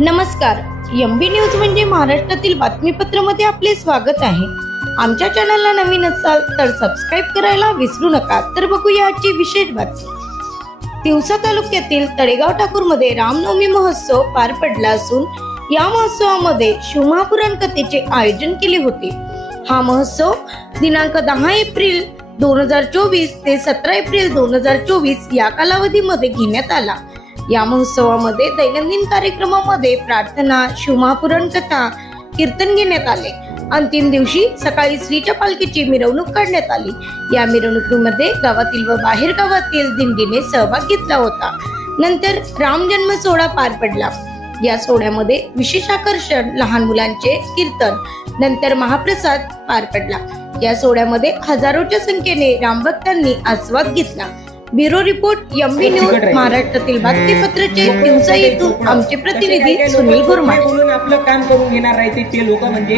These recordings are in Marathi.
नमस्कार, एमबी न्यूज म्हणजे महाराष्ट्रातील बातमीपत्र मध्ये आपले स्वागत आहे। आमच्या चॅनलला नवीन असाल तर सबस्क्राइब करायला विसरू नका। तर बघूया आजची विशेष बातमी। तिवसा तालुक्यातील तळेगाव ठाकूर मध्ये रामनवमी महोत्सव पार पडला असून या महोत्सवामध्ये शिवमहापुराण कथेचे आयोजन केले होते। हा महोत्सव दिनांक 10 एप्रिल 2024 ते 17 एप्रिल 2024 या कालावधीमध्ये घेण्यात आला। या महोत्सवामध्ये दैनंदिन कार्यक्रमामध्ये प्रार्थना, शिवमहापुराण कथा, कीर्तन घेण्यात आले। अंतिम दिवशी सकाळी श्रीच्या पालखीची मिरवणूक काढण्यात आली। या मिरवणुकीमध्ये गावातील व बाहेर गावातील दिंडीने सहभाग घेतला होता। नंतर राम जन्म सोहळा पार पडला। या सोहळ्यामध्ये विशेष आकर्षण लहान मुलांचे कीर्तन, नंतर महाप्रसाद पार पडला। या सोहळ्यामध्ये हजारोच्या संख्येने रामभक्तांनी आस्वाद घेतला। ब्युरो रिपोर्ट, एमबी न्यूज, महाराष्ट्रातील बातमीपत्राचे तिवसा येथून आमचे प्रतिनिधी सुनील गुरमाळ। बोलून आपलं काम करून घेणार राहते ते लोक म्हणजे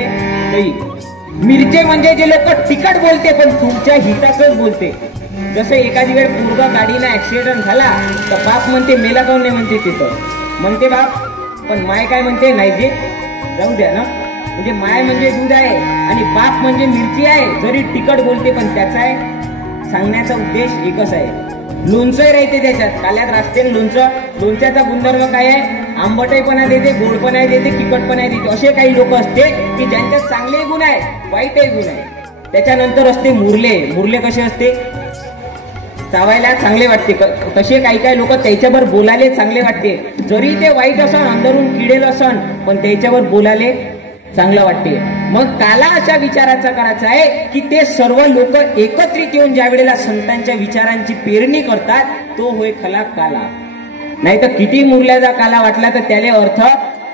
मिरचे म्हणजे जे लोक तिखट बोलते पण तुमच्या हिताचंच बोलते। जसं एखादी वेळ पूर्व गाडीला ऍक्सिडेंट झाला तर बाप म्हणते मेला काऊन नाही म्हणते, तिथं म्हणते बाप, पण माय काय म्हणते, नाही जे जाऊ द्या ना। म्हणजे माय म्हणजे दूध आहे आणि बाप म्हणजे मिरची आहे। जरी तिखट बोलते पण त्याचा आहे सांगण्याचा उद्देश एकच आहे। लोणचं राहते त्याच्यात, काल्यात रास्ते लोणच्याचा गुणधर्म काय आहे, आंबटपणा देते, गोडपणा देते, तिखटपणा देते। असे काही लोक असते की ज्यांच्यात चांगले गुण आहे, वाईटही गुण आहे। त्याच्यानंतर असते मुरले कसे असते, चावायला चांगले वाटते, कसे काही लोक त्याच्यावर बोलायला चांगले वाटते। जरी ते वाईट असन, अंदरून किडेल असन, पण त्याच्यावर बोलायला चांगलं वाटते। मग काला अशा विचाराचा करायचा आहे की ते सर्व लोक एकत्रित येऊन ज्या वेळेला संतांच्या विचारांची पेरणी करतात तो होय खला काला। नाही तर किती मुरल्याचा काला वाटला तर त्याला अर्थ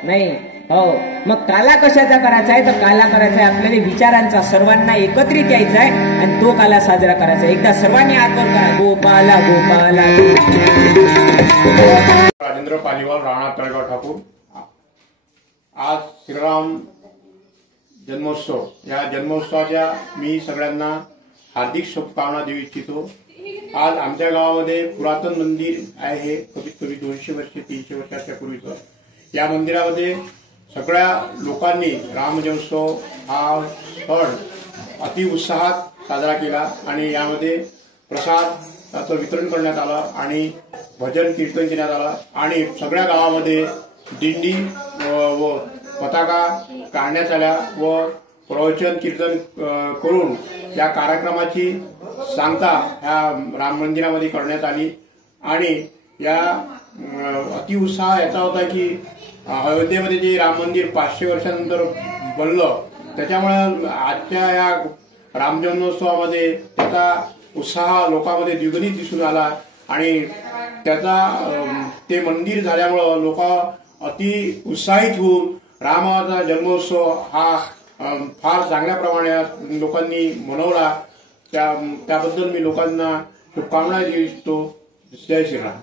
नाही। हो, मग काला कशाचा करायचा आहे तर काला करायचा आहे आपल्याला विचारांचा, सर्वांना एकत्रित यायचा आहे आणि तो काला साजरा करायचा आहे। एकदा सर्वांनी हात वर करा, गोपाला गोपाला। राजेंद्र पालीवाल, राणा, तळेगाव ठाकूर। आज श्रीराम जन्मोत्सव, या जन्मोत्सवाच्या मी सगळ्यांना हार्दिक शुभकामना देऊ इच्छितो। आज आमच्या गावामध्ये पुरातन मंदिर आहे, हे कमीत कमी 200 वर्ष 300 वर्षाच्या पूर्वीचं। या मंदिरामध्ये सगळ्या लोकांनी राम जन्मोत्सव हा सण अति उत्साहात साजरा केला आणि यामध्ये प्रसादाचं वितरण करण्यात आलं आणि भजन कीर्तन करण्यात आलं आणि सगळ्या गावामध्ये दिंडी व पताका काढण्यात आल्या व प्रवचन कीर्तन करून या कार्यक्रमाची सांगता ह्या राम मंदिरामध्ये करण्यात आली। आणि या अति उत्साह याचा होता की अयोध्येमध्ये जे राम मंदिर 500 वर्षानंतर बनलं, त्याच्यामुळे आजच्या या राम जन्मोत्सवामध्ये त्याचा उत्साह लोकांमध्ये द्विगुणित दिसून आला आणि त्याचा ते मंदिर झाल्यामुळं लोक अति उत्साहित होऊन रामाचा जन्मोत्सव हा फार चांगल्या प्रमाणात लोकांनी मनवला। त्याबद्दल मी लोकांना शुभकामना देऊ इच्छितो। जय श्रीराम।